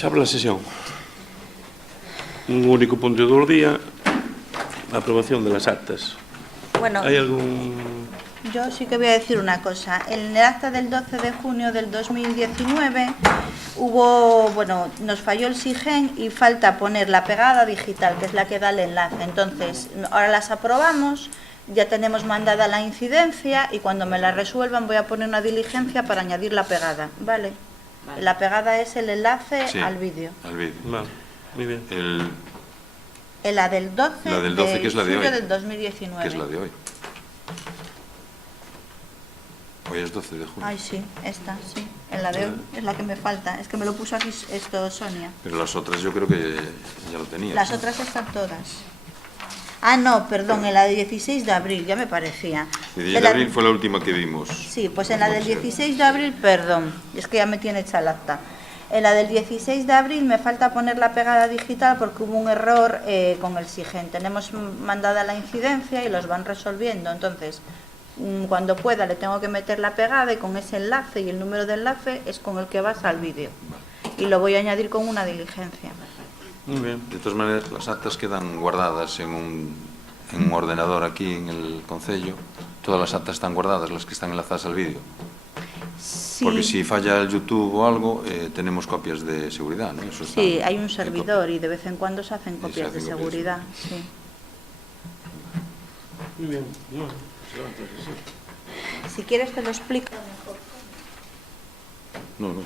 Se abre la sesión. Un único punto do día, a aprobación de las actas. Bueno, ¿Hay algún...? yo sí que voy a decir una cosa. En el acta del 12 de junio del 2019 nos falló el SIGEN y falta poner la pegada digital, que es la que da el enlace. Entonces, ahora las aprobamos, ya tenemos mandada la incidencia y cuando me la resuelvan voy a poner una diligencia para añadir la pegada, ¿vale? La pegada es el enlace al vídeo. Al vídeo. Vale, muy bien. La del 12, La del 12 que es la de hoy. del 2019. Que es la de hoy. Hoy es 12 de junio. Ay, sí, esta, sí. En la de hoy es la que me falta. Es que me lo puso aquí esto Sonia. Pero las otras yo creo que ya lo tenías. Las otras están todas. Ah, no, perdón, en la de 16 de abril, ya me parecía. El 10 de abril fue la última que vimos. Sí, pues en la del 16 de abril, perdón, es que ya me tiene hecha el acta. En la del 16 de abril me falta poner la pegada digital porque hubo un error con el SIGEN. Tenemos mandada la incidencia y los van resolviendo. Entonces, cuando pueda le tengo que meter la pegada y con ese enlace y el número de enlace es con el que vas al vídeo. Y lo voy a añadir con una diligencia. Muy bien. De todas maneras, las actas quedan guardadas en un ordenador aquí en el concello. Todas las actas están guardadas, las que están enlazadas al vídeo. Sí. Porque si falla el YouTube o algo, tenemos copias de seguridad, ¿no? Eso está, Sí, hay un servidor y de vez en cuando se hacen copias de seguridad. Sí. Muy bien. Si quieres te lo explico mejor. No.